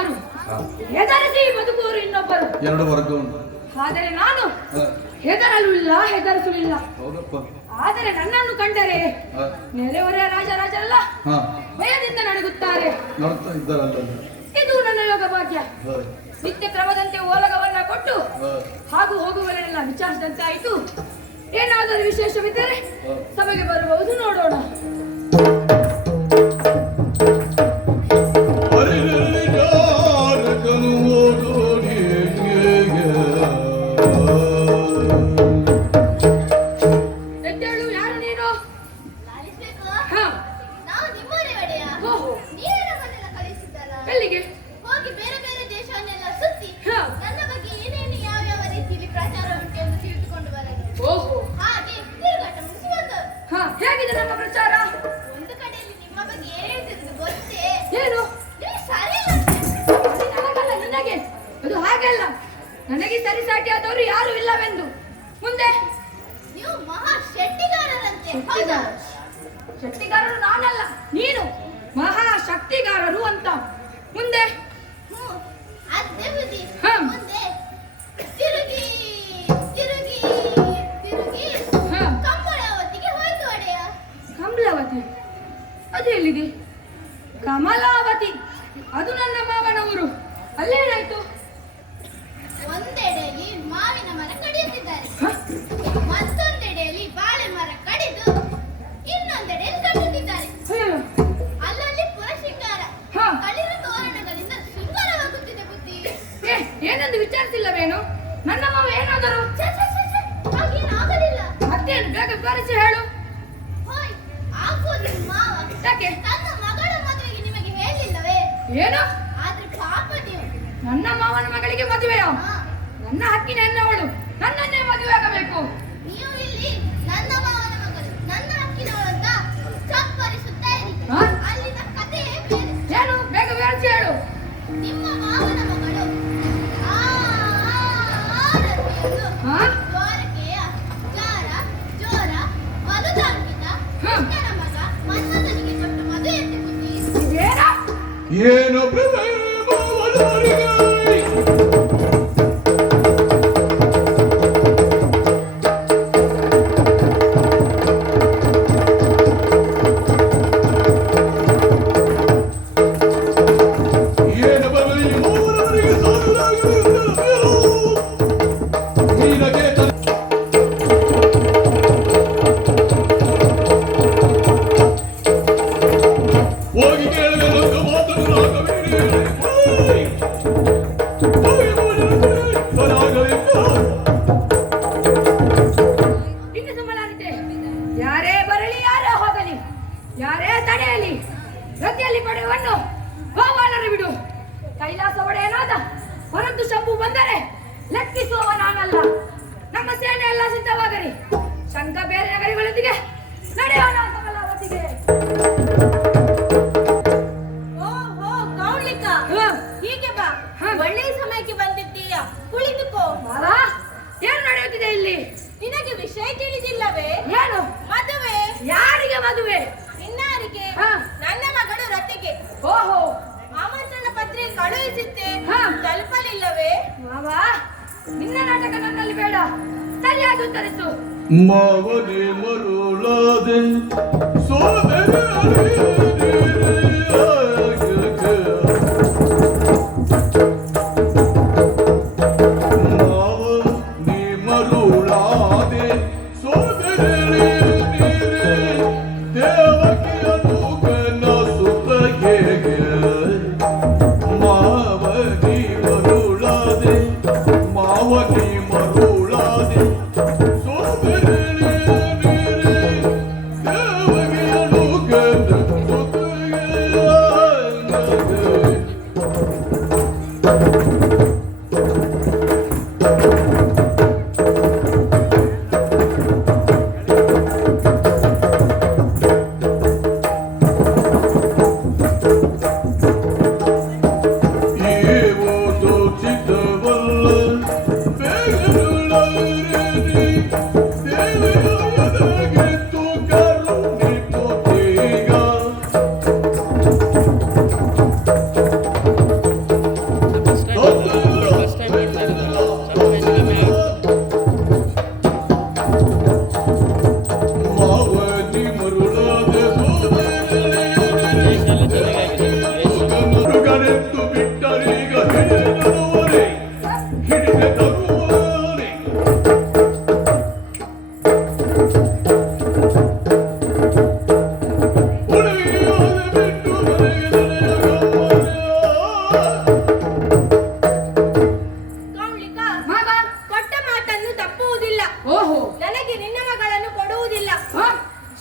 ಒಬ್ಬರು, ಹೆದರಿಸಿ ಬದುಕುವರು ಇನ್ನೊಬ್ಬರು. ಎರಡು ವರ್ಗ ಉಂಟು. ಆದರೆ ನಾನು ಹೆದರಲು ಇಲ್ಲ, ಹೆದರಿಸಲಿಲ್ಲ. ಆದರೆ ನನ್ನನ್ನು ಕಂಡರೆ ನೆರೆಹೊರೆಯ ರಾಜರಾಜರೆಲ್ಲ ಭಯದಿಂದ ನಡುಗುತ್ತಾರೆ. ಇದು ನನ್ನ ಯೋಗ ಭಾಗ್ಯ. ನಿತ್ಯ ಕ್ರಮದಂತೆ ಓಲಗವನ್ನ ಕೊಟ್ಟು ಹಾಗೂ ಹೋಗುವವರನ್ನೆಲ್ಲ ವಿಚಾರಿಸಿದಂತಾಯಿತು. ಏನಾದರೂ ವಿಶೇಷವಿದ್ದರೆ ಸಭೆಗೆ ಬರಬಹುದು, ನೋಡೋಣ. ನನಗೆ ಸರಿಸಾಟಿಯಾದವರು ಯಾರು ಇಲ್ಲವೆಂದು. ಮುಂದೆ ನೀವು ಮಹಾ ಶೆಟ್ಟಿಗಾರರಂತೆ. ಶೆಟ್ಟಿಗಾರರು ನಾನಲ್ಲ, ನೀನು ಮಹಾ ಶಕ್ತಿಗಾರರು ಅಂತ. ಮುಂದೆ ಅದೇ ಬುದ್ಧಿ. ಮುಂದೆ ತಿರುಗಿ ತಿರುಗಿ ತಿರುಗಿ ಕಮಲಾವತಿಗೆ ಹೋಯ್ತು ಒಡೆಯ. ಕಮಲಾವತಿ ಅದು ಎಲ್ಲಿದೆ? ಕಮಲಾವತಿ ಅದು ನನ್ನ ಮಾವನ ಊರು. ಅಲ್ಲೇನಾಯ್ತು? ಒಂದೆಡೆಯಲ್ಲಿ ಮಾವಿನ ಮರ ಕಡಿಯುತ್ತಿದ್ದಾರೆ, ಮತ್ತೊಂದೆಡೆಯಲ್ಲಿ ಬಾಳೆ ಮರ ಕಡಿದು ಇನ್ನೊಂದೆಡೆಯಲ್ಲಿ ಕಟ್ಟುತ್ತಿದ್ದಾರೆ. ಅಲ್ಲಲ್ಲಿ ಪುರ ಶೃಂಗಾರ, ಕಳಿರ ತೋರಣಗಳಿಂದ ಶೃಂಗಾರವಾಗುತ್ತಿದೆ ಬುದ್ಧಿ. ಏನೆಂದು ವಿಚಾರಿಸಿಲ್ಲವೇನು? ನನ್ನ ಮಾವ ಏನಾದರೂ? ಹಾಗೇನಾಗಲಿಲ್ಲ. ಮತ್ತೇನು? ಬೇಗ ವಿವರಿಸಿ ಹೇಳು. ಆಗೋದು ಮಾವ ಯಾಕೆ? ತನ್ನ ಮಗಳ ಮದುವೆಗೆ ನಿಮಗೆ ಹೇಳಿಲ್ಲವೇ? ಏನು? ಆದ್ರೆ ಪಾಪ ನೀವು ನನ್ನ ಮಾವನ ಮಗಳಿಗೆ ಮದುವೆಯ? ನನ್ನ ಹಕ್ಕಿನ ಹೆಣ್ಣವಳು, ನನ್ನನ್ನೇ ಮದುವೆ ಆಗಬೇಕು. ನೀವು ಇಲ್ಲಿ ನನ್ನ ಮಾವನ ಮಗಳು, ನನ್ನ ಹಕ್ಕಿನವಳು ಅಂತ ಚಪ್ಪರಿಸುತ್ತಾ ಇರಿ. ಅಲ್ಲಿನ ಕಥೆಯೇ ಬೇರೆ. ಏನು? ಬೇಗ ವಿವರಿಸಿ ಹೇಳು. ನಿಮ್ಮ ಮಾವನ ಮಗಳು ದ್ವಾರಕೆಯ ಜಾರ ಜೋರ ಮಧುದಾಂಕಿತ ಕೃಷ್ಣನ ಮಗ ಮನ್ಮಥನಿಗೆ ಕೊಟ್ಟು ಮದುವೆಯಂತೆ ಬುದ್ಧಿ. ಏನು ಕೈಲಾಸ ಒಡೆಯನಾದ ಹೊರತು ಶಂಭು ಬಂದರೆ ಲೆಕ್ಕಿಸುವವ ನಾನಲ್ಲ. ನಮ್ಮ ಸೇನೆ ಎಲ್ಲ ಸಿದ್ಧವಾಗಲಿ. ಶಂಕ ಬೇರೆ ನಗರಿಗಳೊಂದಿಗೆ ನಡೆಯೋಣ ಕಮಲಾವತಿಗೆ. ಓಹೋ ಕೌಳಿಕ, ಹೀಗೆ ಬಾ. ಒಳ್ಳೆಯ ಸಮಯಕ್ಕೆ ಬಂದಿದ್ದೀಯ, ಕುಳಿತುಕೋ. ಏನು ನಡೆಯುತ್ತಿದೆ ಇಲ್ಲಿ? ನಿನಗೆ ವಿಷಯ ತಿಳಿದಿಲ್ಲವೇ? ಏನು? ಮದುವೆ. ಯಾರಿಗೆ ಮದುವೆ? ಇನ್ನಾರಿಗೆ? ನನ್ನ ಮಗಳು ರತಿಗೆ. ಓಹೋ, ಆಮಂತ್ರಣ ಪತ್ರಿಕೆ ಕಳುಹಿಸಿದ್ದೆ, ತಲುಪಲಿಲ್ಲವೇ? ಮಾವಾ, ನಿನ್ನ ನಾಟಕ ನನ್ನಲ್ಲಿ ಬೇಡ. ಸರಿಯಾಗಿ ಉತ್ತರಿಸು. ಮಾವನೇ ಮರುಳಾದೆ ಸೋದರ ಎದ್ದು ಬಿಟ್ಟರೀಗ ಹಿಡಿದವರೇ ಹಿಡಿದೆ ತರುವವರೇ ಉಳಿಯದೆ ಬಿಟ್ಟು ಕೌಳಿಕ ಮಗ ಕೊಟ್ಟ ಮಾತನ್ನು ತಪ್ಪುವುದಿಲ್ಲ. ಓಹೋ ನನಗೆ ನಿನ್ನ ಮಗಳನ್ನು ಕೊಡುವುದಿಲ್ಲ. ಹಾ?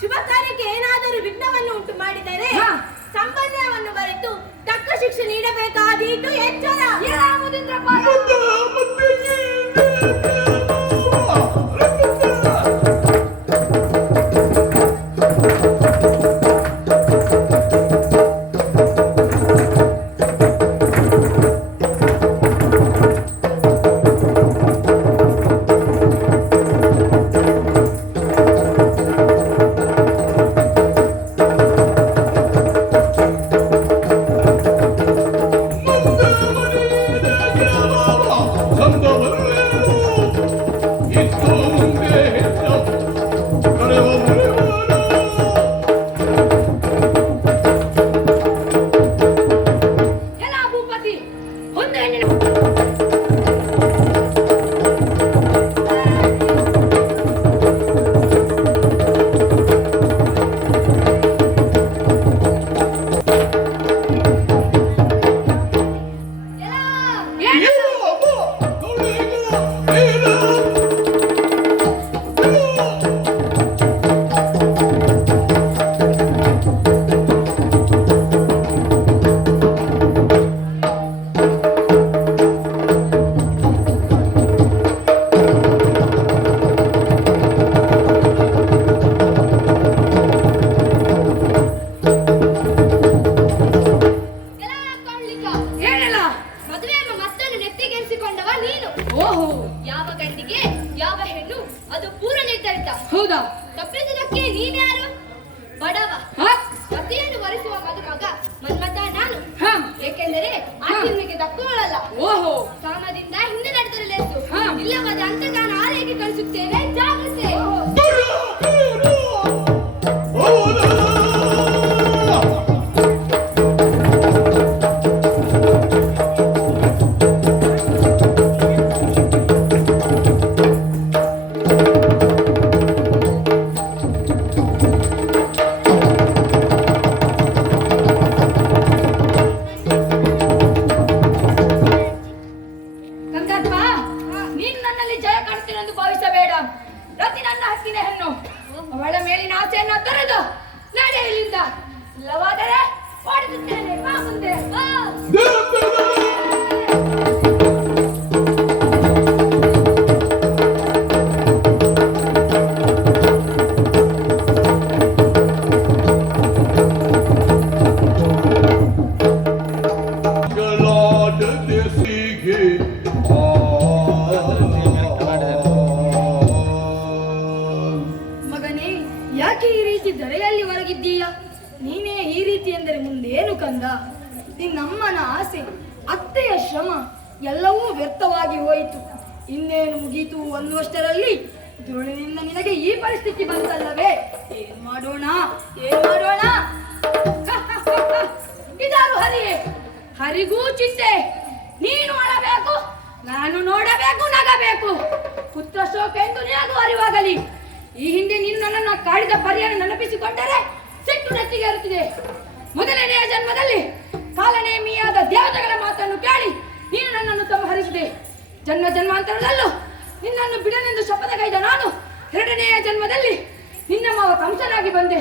ಶುಭ ಕಾರ್ಯಕ್ಕೆ ಏನಾದರೂ ವಿಘ್ನವನ್ನು ಉಂಟು ಮಾಡಿದರೆ ಹಾ. ಸಂಬಂಧವನ್ನು ಬರೆದು ತಕ್ಕ ಶಿಕ್ಷೆ ನೀಡಬೇಕಾದೀತು. ಎಚ್ಚರ. ಏನಾಗುವುದಿದ್ರಪ್ಪ? ಎಲ್ಲ ಭೂಪತಿ ಒಂದು ಹೆಣ್ಣಿನ ಏನು? ಎಲ್ಲ ಕೌಳಿಕ ಏನಿಲ್ಲ? ಮದುವೆಯನ್ನು ಮತ್ತೊಂದು ನೆತ್ತಿಗೆರಿಸಿಕೊಂಡವ ನೀನು. ಓಹೋ ಯಾವ ಗಂಡಿಗೆ ಯಾವ ಹೆಣ್ಣು ಅದು ಪೂರ್ವ ನಿರ್ಧರಿತ. ಹೌದಾ? ತಪ್ಪಿಸುವುದಕ್ಕೆ ನೀನ್ಯಾರು? ಬಡವ. ಹಾ? ಪತಿಯನ್ನು ವರಿಸುವ ಮದುಮಗ ಮನ್ಮಥ ನಾನು. ಹಾ. ಏಕೆಂದರೆ ಆ ತಿನ್ನಿಗೆ ದಕ್ಕುಗಳಲ್ಲ. ಓಹೋ ಕಾಮದಿಂದ ಹಿಂದೆ ನಡೆದಿರಲೇಸು. ಹಾ. ಇಲ್ಲವಾದ ಅಂತಗಾನ ಆರೆಗೆ ಕಳಿಸುತ್ತೇವೆ. ಜಾಗ್ರತೆ. ಗಂಗಪ್ಪ ನೀನು ನನ್ನಲ್ಲಿ ಜಯ ಕಾಣ್ತೀನೆಂದು ಭಾವಿಸಬೇಡ. ರತಿ ನನ್ನ ಹಕ್ಕಿನ ಹೆಣ್ಣು. ಅವಳ ಮೇಲಿನ ಆಸೆಯನ್ನು ತೊರೆದು ನಡೆ ಇಲ್ಲಿಂದ. ಇಲ್ಲವಾದರೆ ಓಡಿಸುತ್ತೇನೆ. ಬಾ ಮುಂದೆ ಬಾ. ಮಗನೇ ಯಾಕೆ ಈ ರೀತಿ ಧರೆಯಲ್ಲಿ ಹೊರಗಿದ್ದೀಯ? ನೀನೇ ಈ ರೀತಿ ಎಂದರೆ ಮುಂದೇನು ಕಂದ? ನಿನ್ನಮ್ಮನ ಆಸೆ, ಅತ್ತೆಯ ಶ್ರಮ ಎಲ್ಲವೂ ವ್ಯರ್ಥವಾಗಿ ಹೋಯಿತು. ಇನ್ನೇನು ಮುಗೀತು ಅನ್ನುವಷ್ಟರಲ್ಲಿ ಧೂಳಿನಿಂದ ನಿನಗೆ ಈ ಪರಿಸ್ಥಿತಿ ಬಂತಲ್ಲವೇ? ಏನ್ ಮಾಡೋಣ ಏನ್ ಮಾಡೋಣ? ಇದಾರು ಹರಿಯೇ? ಹರಿಗೂ ಚಿಂತೆ. ನೀನು ಅಳಬೇಕು, ನಾನು ನೋಡಬೇಕು, ನಗಬೇಕು. ಪುತ್ರ ಶೋಕ ಎಂದು ನಿನಗೂ ಅರಿವಾಗಲಿ. ಈ ಹಿಂದೆ ನೀನು ನನ್ನನ್ನು ಕಾಡಿದ ಪರಿಯನ್ನು ನೆನಪಿಸಿಕೊಂಡರೆ ಸಿಟ್ಟು ನೆತ್ತಿಗೇರುತ್ತಿದೆ. ಮೊದಲನೆಯ ಜನ್ಮದಲ್ಲಿ ಕಾಲನೇಮಿಯಾದ ದೇವತೆಗಳ ಮಾತನ್ನು ಕೇಳಿ ನೀನು ನನ್ನನ್ನು ಸಂಹರಿಸಿದೆ. ಜನ್ಮ ಜನ್ಮಾಂತರದಲ್ಲೂ ನಿನ್ನನ್ನು ಬಿಡನೆಂದು ಶಪಥಗೈದ ನಾನು ಎರಡನೆಯ ಜನ್ಮದಲ್ಲಿ ನಿನ್ನ ಮಾವ ಕಂಸನಾಗಿ ಬಂದೆ.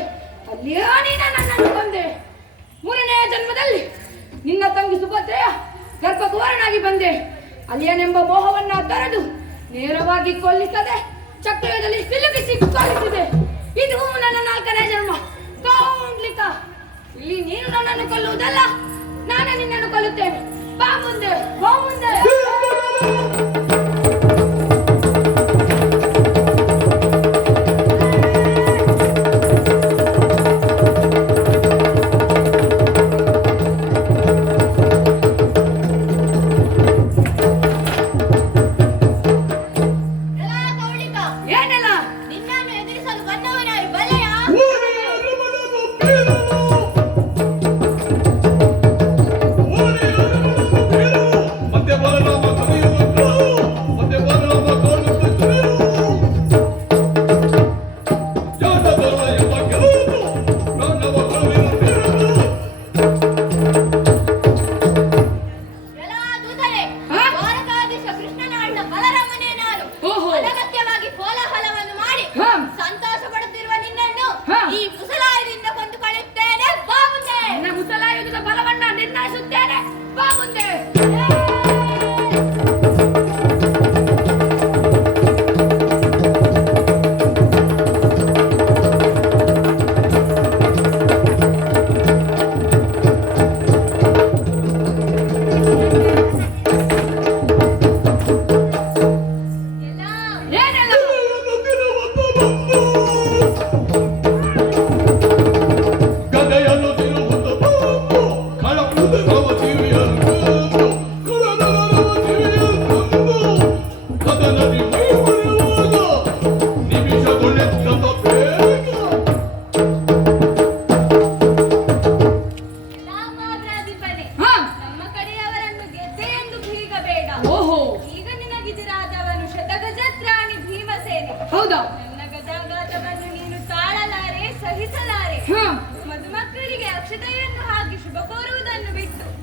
ಅಲ್ಲಿಯೇ ನೀನು ನನ್ನನ್ನು ಕೊಂದೆ. ಮೂರನೆಯ ಜನ್ಮದಲ್ಲಿ ನಿನ್ನ ತಂಗಿ ಸುಭದ್ರೆಯ ಗರ್ಭಕುವರನಾಗಿ ಬಂದೆ. ಅಲಿಯನೆಂಬ ಮೋಹವನ್ನ ತೊರೆದು ನೇರವಾಗಿ ಕೊಲ್ಲಿಸದೆ ಚಕ್ರದಲ್ಲಿ ಸಿಲುಕಿಸಿ ಕೊಲ್ಲಿಸಿದೆ. ಇದು ನನ್ನ ನಾಲ್ಕನೇ ಜನ್ಮ. ಕೌಂಡ್ಲಿಕ, ಇಲ್ಲಿ ನೀನು ನನ್ನನ್ನು ಕೊಲ್ಲುವುದಲ್ಲ, ನಾನು ನಿನ್ನನ್ನು ಕೊಲ್ಲುತ್ತೇನೆ. ಬಾ ಮುಂದೆ, ಬಾ ಮುಂದೆ.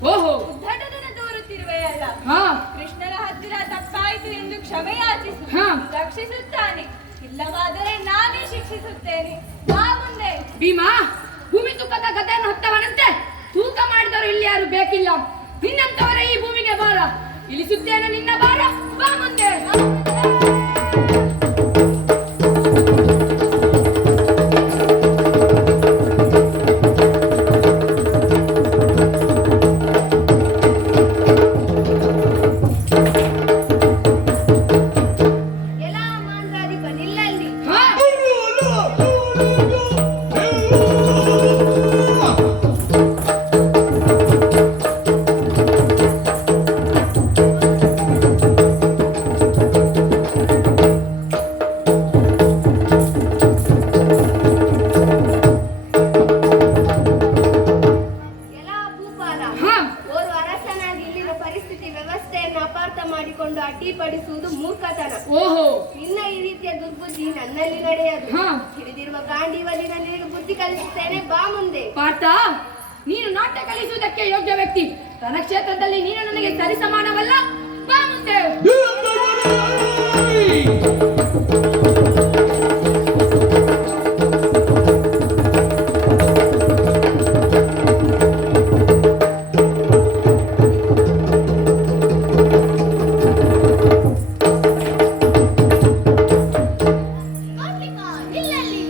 ಓಹೋ. ಉದ್ಧಟತನ ತೋರುತ್ತಿರುವೆಯಲ್ಲ. ಹಾ ಕೃಷ್ಣನ ಹತ್ತಿರ ತಪ್ಪಾಯಿತು ಎಂದು ಕ್ಷಮೆಯಾಚಿಸು. ಹಾ. ರಕ್ಷಿಸುತ್ತಾನೆ, ಇಲ್ಲವಾದರೆ ನಾನೇ ಶಿಕ್ಷಿಸುತ್ತೇನೆ. ಬಾ ಮುಂದೆ. ಭೀಮಾ, ಭೂಮಿ ತೂಕದ ಗದೆಯನ್ನು ಹೊತ್ತವನಂತೆ ತೂಕ ಮಾಡಿದರು ಇಲ್ಲಿ ಯಾರು ಬೇಕಿಲ್ಲ. ನಿನ್ನಂತವರ ಈ ಭೂಮಿಗೆ ಭಾರ, ಇಳಿಸುತ್ತೇನೆ ನಿನ್ನ ಭಾರ. ಬಾ ಮುಂದೆ. ಎಲ್ಲ ಮಾಂದ್ರಾಧಿಪ ನಿಲ್ಲಲ್ಲಿ. ಹಾ ಎಲ್ಲ ಭೂಪಾಲ, ಹಾ ಓರ್ವ ಅರಸನಾಗಿ ಇಲ್ಲಿನ ಪರಿಸ್ಥಿತಿ ವ್ಯವಸ್ಥೆಯನ್ನು ಅಪಾರ್ಥ ಮಾಡಿಕೊಂಡು ಅಡ್ಡಿಪಡಿಸುವುದು ಮೂರ್ಖತನ. ಓಹೋ. ನಿನ್ನ ಈ ರೀತಿಯ ದುರ್ಬುದ್ಧಿ ನನ್ನಲ್ಲಿ ನಡೆಯದು. ಹಾ. ಹಿಡಿದಿರುವ ಗಾಂಡೀವಲ್ಲಿ ನಾನು ನಿನಗೆ ಬುದ್ಧಿ ಕಲಿಸುತ್ತೇನೆ. ಬಾ ಮುಂದೆ. ಪಾರ್ಥ, ನೀನು ನಾಟ್ಯ ಕಲಿಸುವುದಕ್ಕೆ ಯೋಗ್ಯ ವ್ಯಕ್ತಿ. ರಣಕ್ಷೇತ್ರದಲ್ಲಿ ನೀನು ನನಗೆ ಸರಿ ಸಮಾನವಲ್ಲ. ಬಾ ಮುಂದೆ. ಗೋಪಿಕಾ, ನಿಲ್ಲಲ್ಲಿ.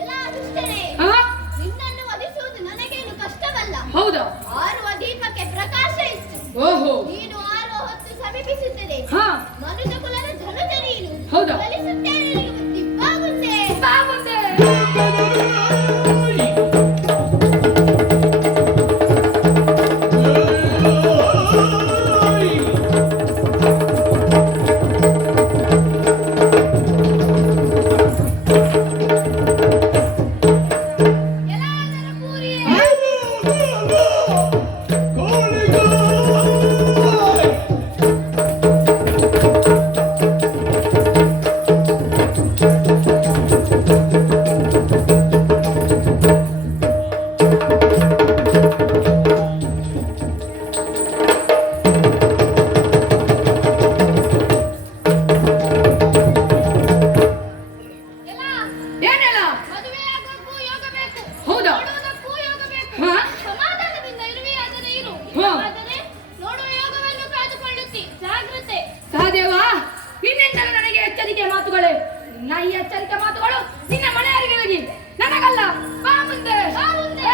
ಎಲ್ಲ ದುಷ್ಟನೇ, ಹಾ ನಿನ್ನನ್ನು ವಧಿಸುವುದು ನನಗೇನು ಕಷ್ಟವಲ್ಲ. ಹೌದಾ. ಆರುವ ದೀಪಕ್ಕೆ ಪ್ರಕಾಶ ಇತ್ತು. ಓಹೋ. ನೀನು ಆರುವ ಹೊತ್ತು ಸಮೀಪಿಸುತ್ತದೆ. ಹಾ ಮನುಷ್ಯ ಕುಲದ ಧನುಜ ನೀನು. ಹೌದಾ. ಕಲಿಸುತ್ತೇನೆ ನಿನಗೆ ಬುದ್ಧಿ. ಬಾ ಮುಂದೆ. ಬಾ ಮುಂದೆ. ಎಲ್ಲ ನರಪೂರಿಯೇ, ಎಲ್ಲ ಏನೆಲ್ಲ. ಮದುವೆಯಾಗೋಕ್ಕೂ ಯೋಗ ಬೇಕು. ಹೌದಾ. ನೋಡುವುದಕ್ಕೂ ಯೋಗ ಬೇಕು. ಹಾ. ಸಮಾಧಾನದಿಂದ ಇರುವೆಯಾದರೆ ಇರು. ಹಾ. ಇಲ್ಲವಾದರೆ ನೋಡುವ ಯೋಗವನ್ನು ಕಾದುಕೊಳ್ಳುತ್ತಿ. ಜಾಗ್ರತೆ. ಸಹದೇವ, ನಿನ್ನಿಂದಲೂ ನನಗೆ ಎಚ್ಚರಿಕೆ ಮಾತುಗಳೇ. ನಿನ್ನ ಈ ಎಚ್ಚರಿಕೆ ಮಾತುಗಳು ನಿನ್ನ ಮನೆಯವರಿಗಾಗಿ, ನನಗಲ್ಲ. ಬಾ ಮುಂದೆ. ಬಾ ಮುಂದೆ.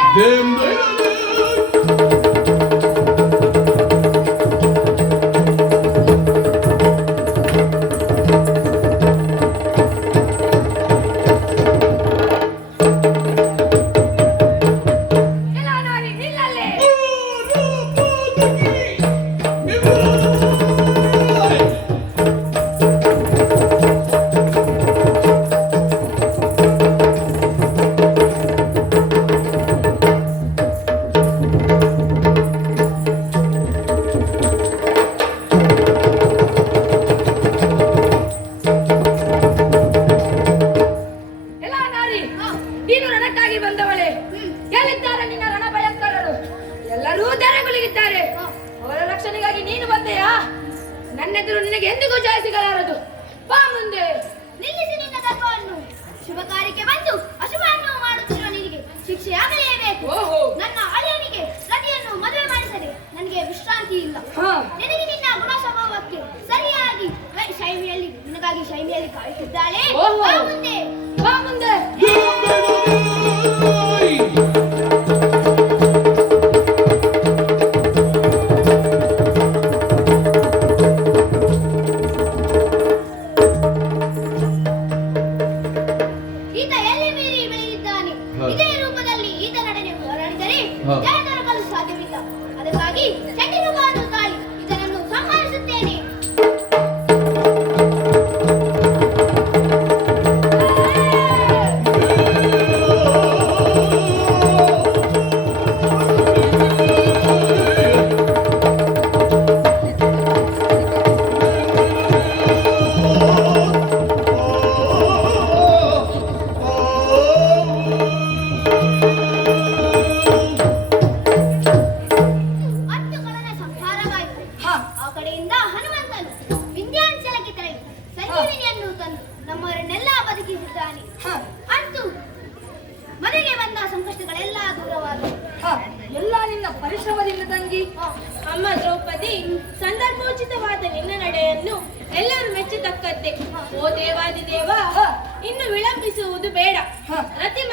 ಎಲ್ಲ ನಾರಿ ನಿಲ್ಲಲ್ಲೇ. ಎಲ್ಲ ನಾರಿ, ನೀನು ರಣಕ್ಕಾಗಿ ಬಂದವಳೆ. ಎಲ್ಲಿದ್ದಾರೆ ನಿನ್ನ ರಣ ಭಯಂಕರರು? ಎಲ್ಲರೂ ಧರೆಗುಳಿಗಿದ್ದಾರೆ. ಅವರ ರಕ್ಷಣೆಗಾಗಿ ನೀನು ಬಂದೆಯಾ? ನನ್ನೆದುರು ನಿನಗೆ ಎಂದಿಗೂ ಜಯ ಸಿಗಲಾರದು. ಬಾ ಮುಂದೆ. ನಿಲ್ಲಿಸಿ ನಿನ್ನ ಗರ್ವವನ್ನು. ಶುಭ ಕಾರ್ಯಕ್ಕೆ ಬಂದು ಅಶುಭವನ್ನು ಮಾಡುತ್ತಿರುವ ನಿನಗೆ ಶಿಕ್ಷೆಯಾಗಲೇಬೇಕು. ಓಹೋ. ನನ್ನ ಅಳಿಯನಿಗೆ ರತಿಯನ್ನು ಮದುವೆ ಮಾಡಿಸದೆ ನನಗೆ ವಿಶ್ರಾಂತಿ ಇಲ್ಲ. ಹಾ ನಿನಗೆ ನಿನ್ನ ಗುಣ ಸ್ವಭಾವಕ್ಕೆ ಸರಿಯಾಗಿ ಶೈಲಿಯಲ್ಲಿ ನಿನಗಾಗಿ ಶೈಲಿಯಲ್ಲಿ ಕಾಯುತ್ತಿದ್ದಾಳೆ. ಓಹೋ. ಬಾ ಮುಂದೆ. ಬಾ ಮುಂದೆ. ಈತ ಎಲ್ಲಿ ಮೀರಿ ಬೆಳೆದಿದ್ದಾನೆ. ಇದೇ ರೂಪದಲ್ಲಿ ಈತ ನಡೆನೆ ಹೊರಡಿದರೆ ಹಾ. ಜಯ ದೊರಕಲು ಸಾಧ್ಯವಿಲ್ಲ. ಅದಕ್ಕಾಗಿ ಚಂಡಿಮೃಗವನ್ನು ತಾಳಿ ಇದನ್ನು ಸಂಹರಿಸುತ್ತೇನೆ. ಹ, ಅಂತೂ ಮನೆಗೆ ಬಂದ ಸಂಕಷ್ಟಗಳೆಲ್ಲ ದೂರವಾದವು. ಹ, ಎಲ್ಲ ನಿನ್ನ ಪರಿಶ್ರಮದಿಂದ ತಂಗಿ. ಅಮ್ಮ ದ್ರೌಪದಿ, ಸಂದರ್ಭೋಚಿತವಾದ ನಿನ್ನ ನಡೆಯನ್ನು ಎಲ್ಲರೂ ಮೆಚ್ಚತಕ್ಕದ್ದೇ. ಓ ದೇವಾದಿದೇವ, ಇನ್ನು ವಿಳಂಬಿಸುವುದು ಬೇಡ. ಹ. ರತಿ